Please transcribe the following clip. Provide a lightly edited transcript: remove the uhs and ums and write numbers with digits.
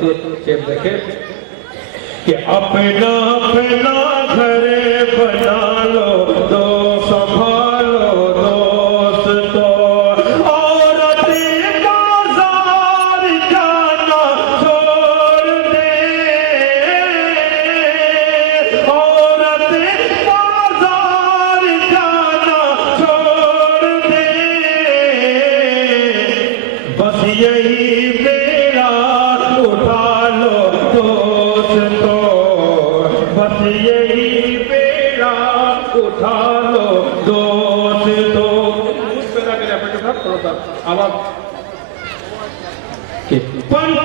से शेर देखे कि अपना अपना घर बना लो दो संभालो दोस्तों, औरतें बाजार जाना छोड़ दे, औरतें बाजार जाना छोड़ दे, बस यही बेड़ा उठा लो दोस्तों, बस यही बेड़ा उठा लो दोस्तों। कुछ पैदा करें अपने साथ थोड़ा सा आवाज के पंच